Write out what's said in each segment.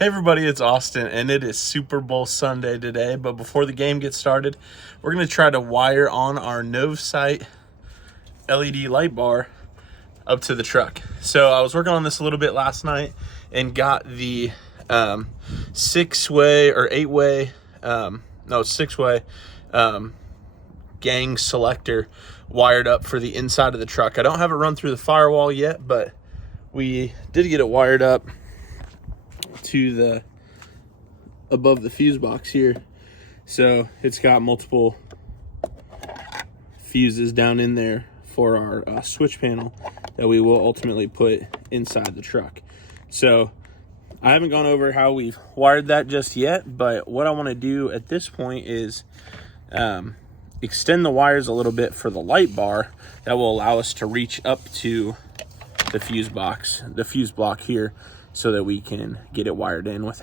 Hey everybody, it's Austin, and it is Super Bowl Sunday today. But before the game gets started, we're going to try to wire on our Novsight LED light bar up to the truck. So I was working on this a little bit last night and got the six-way gang selector wired up for the inside of the truck. I don't have it run through the firewall yet, but we did get it wired up to the above the fuse box here, so it's got multiple fuses down in there for our switch panel that we will ultimately put inside the truck. So I haven't gone over how we've wired that just yet, but what I want to do at this point is extend the wires a little bit for the light bar that will allow us to reach up to the fuse block here, so that we can get it wired in with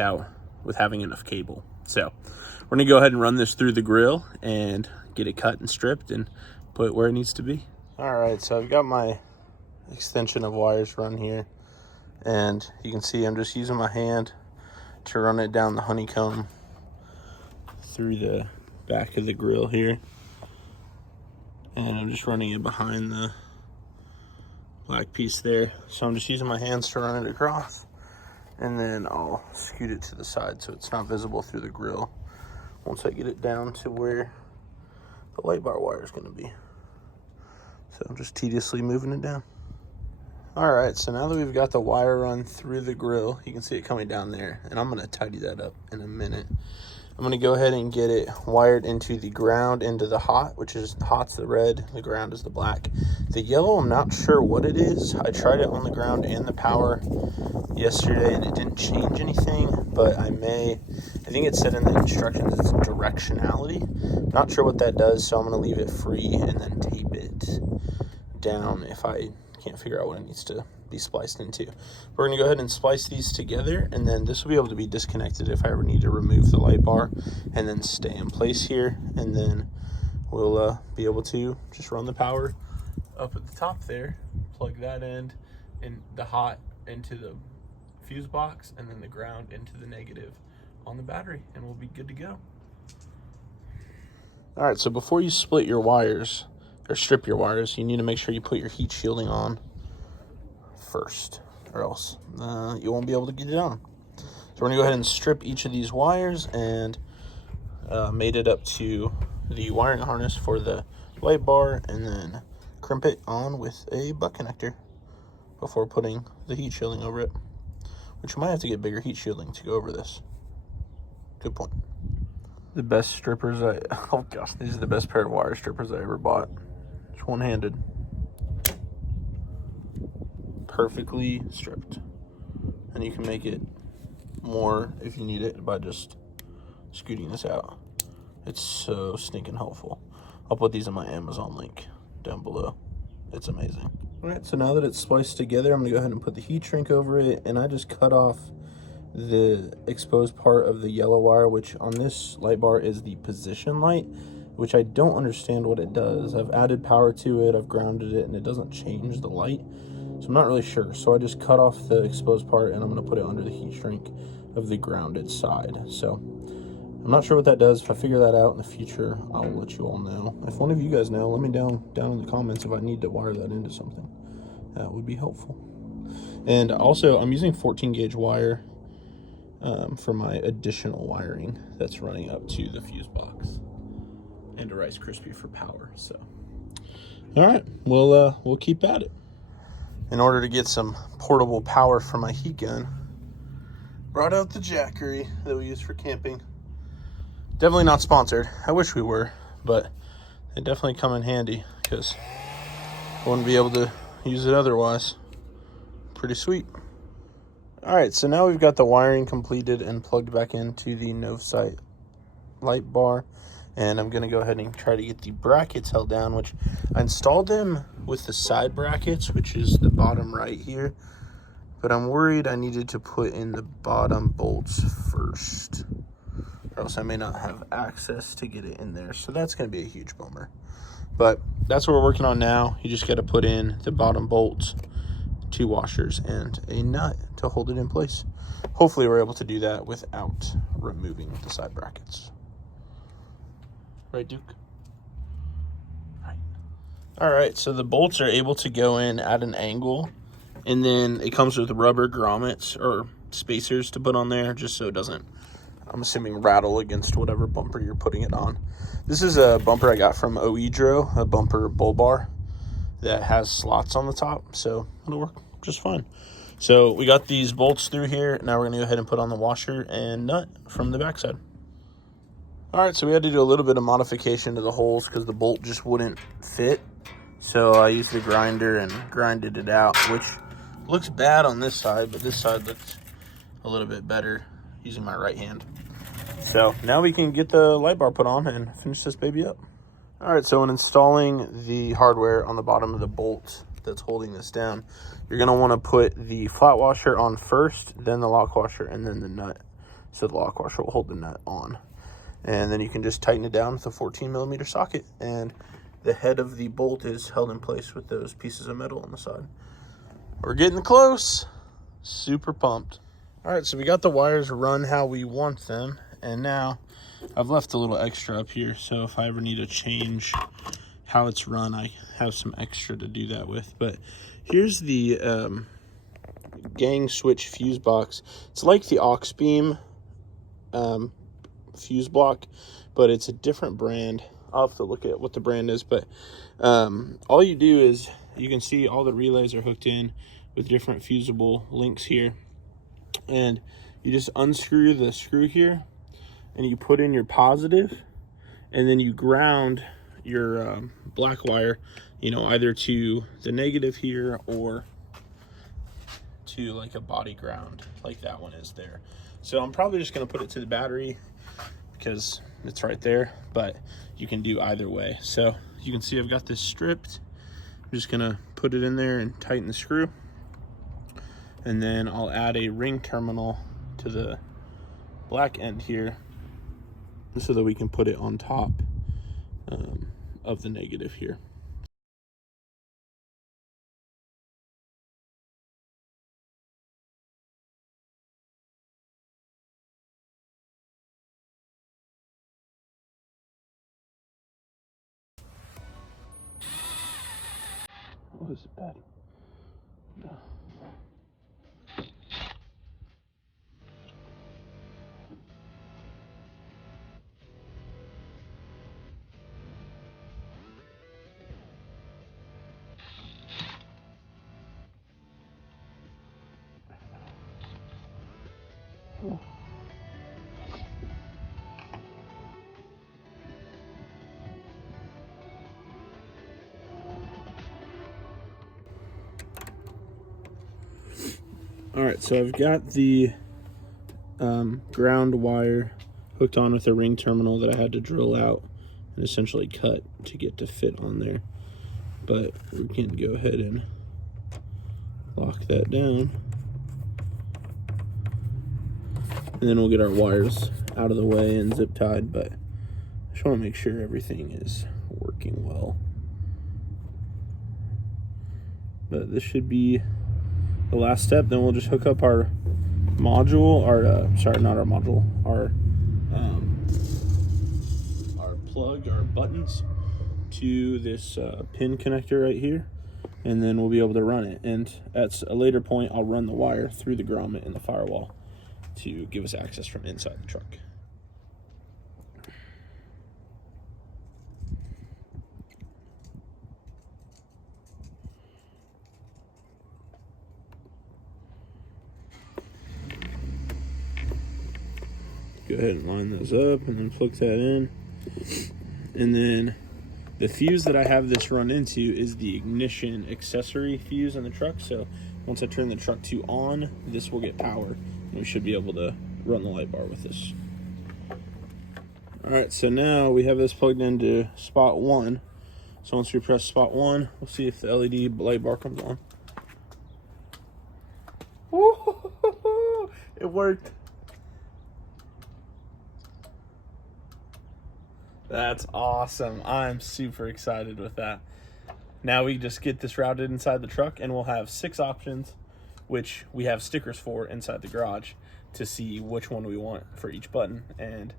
having enough cable. So we're gonna go ahead and run this through the grill and get it cut and stripped and put it where it needs to be. All right, so I've got my extension of wires run here, and you can see I'm just using my hand to run it down the honeycomb through the back of the grill here, and I'm just running it behind the black piece there. So I'm just using my hands to run it across, and then I'll scoot it to the side so it's not visible through the grill once I get it down to where the light bar wire is going to be. So I'm just tediously moving it down. All right, so now that we've got the wire run through the grill, you can see it coming down there, and I'm going to tidy that up in a minute. I'm going to go ahead and get it wired into the ground, into the hot, which is hot's the red, the ground is the black. The yellow, I'm not sure what it is. I tried it on the ground and the power yesterday, and it didn't change anything, but I think it said in the instructions it's directionality. Not sure what that does, so I'm going to leave it free and then tape it down if I can't figure out what it needs to be spliced into. We're going to go ahead and splice these together, and then this will be able to be disconnected if I ever need to remove the light bar, and then stay in place here, and then we'll be able to just run the power up at the top there, plug that end and the hot into the fuse box, and then the ground into the negative on the battery, and we'll be good to go. All right, so before you split your wires or strip your wires, you need to make sure you put your heat shielding on first, or else you won't be able to get it on. So we're gonna go ahead and strip each of these wires and mate it up to the wiring harness for the light bar, and then crimp it on with a butt connector before putting the heat shielding over it, which you might have to get bigger heat shielding to go over this. Good point. The best strippers oh gosh, these are the best pair of wire strippers I ever bought. Just one-handed. Perfectly stripped, and you can make it more if you need it by just scooting this out. It's so stinking helpful. I'll put these in my Amazon link down below. It's amazing. All right, so now that it's spliced together, I'm gonna go ahead and put the heat shrink over it, and I just cut off the exposed part of the yellow wire, which on this light bar is the position light, which I don't understand what it does. I've added power to it, I've grounded it, and it doesn't change the light. So I'm not really sure. So I just cut off the exposed part, and I'm going to put it under the heat shrink of the grounded side. So I'm not sure what that does. If I figure that out in the future, I'll let you all know. If one of you guys know, let me down in the comments if I need to wire that into something. That would be helpful. And also, I'm using 14 gauge wire for my additional wiring that's running up to the fuse box, and a Rice Krispie for power. So all right, we'll keep at it. In order to get some portable power for my heat gun, brought out the Jackery that we use for camping. Definitely not sponsored. I wish we were, but they definitely come in handy because I wouldn't be able to use it otherwise. Pretty sweet. All right, so now we've got the wiring completed and plugged back into the Novsight light bar. And I'm gonna go ahead and try to get the brackets held down, which I installed them with the side brackets, which is the bottom right here. But I'm worried I needed to put in the bottom bolts first, or else I may not have access to get it in there. So that's gonna be a huge bummer. But that's what we're working on now. You just gotta put in the bottom bolts 2 washers, and a nut to hold it in place. Hopefully we're able to do that without removing the side brackets. Right, Duke? Right. All right, so the bolts are able to go in at an angle, and then it comes with rubber grommets or spacers to put on there just so it doesn't, I'm assuming, rattle against whatever bumper you're putting it on. This is a bumper I got from Oedro, a bumper bull bar that has slots on the top, so it'll work just fine. So we got these bolts through here. Now we're gonna go ahead and put on the washer and nut from the backside. All right, so we had to do a little bit of modification to the holes because the bolt just wouldn't fit. So I used the grinder and grinded it out, which looks bad on this side, but this side looks a little bit better using my right hand. So now we can get the light bar put on and finish this baby up. All right, so when installing the hardware on the bottom of the bolt that's holding this down, you're gonna wanna put the flat washer on first, then the lock washer, and then the nut. So the lock washer will hold the nut on. And then you can just tighten it down with a 14mm socket, and the head of the bolt is held in place with those pieces of metal on the side. We're getting close. Super pumped. All right, so we got the wires run how we want them, and now I've left a little extra up here, so if I ever need to change how it's run, I have some extra to do that with. But here's the gang switch fuse box. It's like the aux beam fuse block, but it's a different brand. I'll have to look at what the brand is, but all you do is, you can see all the relays are hooked in with different fusible links here, and you just unscrew the screw here and you put in your positive, and then you ground your black wire, you know, either to the negative here or to like a body ground like that one is there. So I'm probably just going to put it to the battery because it's right there, but you can do either way. So you can see I've got this stripped. I'm just going to put it in there and tighten the screw, and then I'll add a ring terminal to the black end here so that we can put it on top of the negative here. What is it bad? No. Oh. All right, so I've got the ground wire hooked on with a ring terminal that I had to drill out and essentially cut to get to fit on there. But we can go ahead and lock that down, and then we'll get our wires out of the way and zip tied, but I just want to make sure everything is working well. But this should be the last step. Then we'll just hook up our module, sorry, not our module, our plug, our buttons to this pin connector right here, and then we'll be able to run it. And at a later point, I'll run the wire through the grommet in the firewall to give us access from inside the truck. Go ahead and line those up and then plug that in. And then the fuse that I have this run into is the ignition accessory fuse in the truck. So once I turn the truck to on, this will get power, and we should be able to run the light bar with this. All right, so now we have this plugged into spot 1. So once we press spot 1, we'll see if the LED light bar comes on. Woo-hoo-hoo-hoo! It worked. That's awesome. I'm super excited with that. Now we just get this routed inside the truck, and we'll have 6 options, which we have stickers for inside the garage to see which one we want for each button, and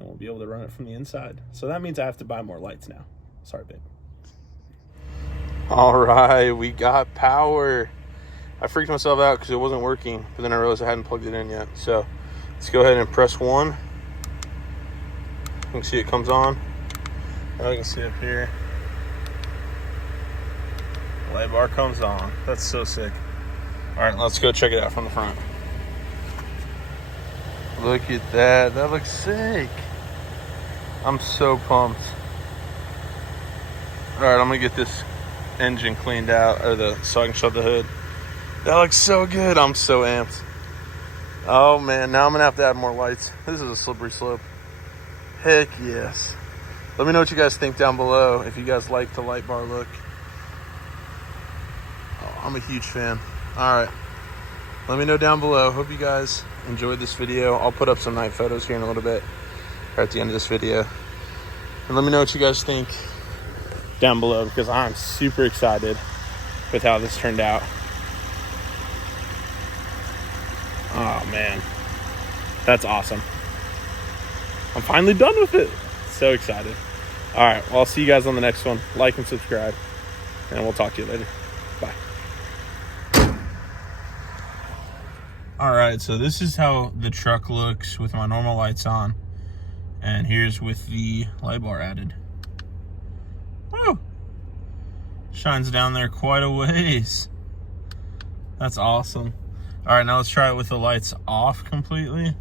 we'll be able to run it from the inside. So that means I have to buy more lights now. Sorry, babe. All right, we got power. I freaked myself out because it wasn't working, but then I realized I hadn't plugged it in yet. So let's go ahead and press 1. You can see it comes on. Now you can see up here. Light bar comes on. That's so sick. All right, let's go check it out from the front. Look at that. That looks sick. I'm so pumped. All right, I'm gonna get this engine cleaned out, so I can shut the hood. That looks so good. I'm so amped. Oh man, now I'm gonna have to add more lights. This is a slippery slope. Heck yes. Let me know what you guys think down below, if you guys like the light bar look. Oh, I'm a huge fan. All right, let me know down below. Hope you guys enjoyed this video. I'll put up some night photos here in a little bit, or at the end of this video. And let me know what you guys think down below, because I'm super excited with how this turned out. Oh man, that's awesome. I'm finally done with it. So excited. All right, well, I'll see you guys on the next one. Like and subscribe, and we'll talk to you later. Bye. All right, so this is how the truck looks with my normal lights on, and here's with the light bar added. Woo! Shines down there quite a ways. That's awesome. All right, now let's try it with the lights off completely.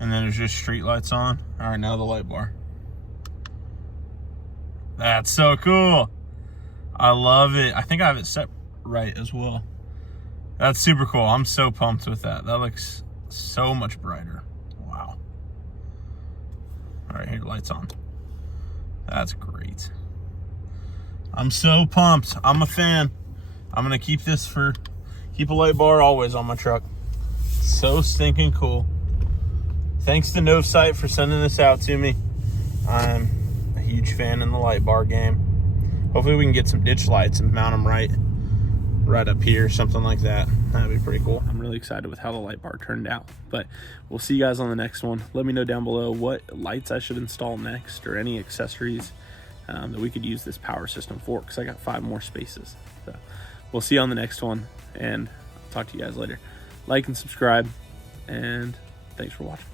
And then there's just street lights on. All right, now the light bar. That's so cool. I love it. I think I have it set right as well. That's super cool. I'm so pumped with that. That looks so much brighter. Wow. All right, here, lights on. That's great. I'm so pumped. I'm a fan. I'm gonna keep a light bar always on my truck. So stinking cool. Thanks to Novsight for sending this out to me. I'm a huge fan in the light bar game. Hopefully we can get some ditch lights and mount them right up here, something like that. That'd be pretty cool. I'm really excited with how the light bar turned out, but we'll see you guys on the next one. Let me know down below what lights I should install next, or any accessories that we could use this power system for, because I got 5 more spaces. So we'll see you on the next one, and I'll talk to you guys later. Like and subscribe, and thanks for watching.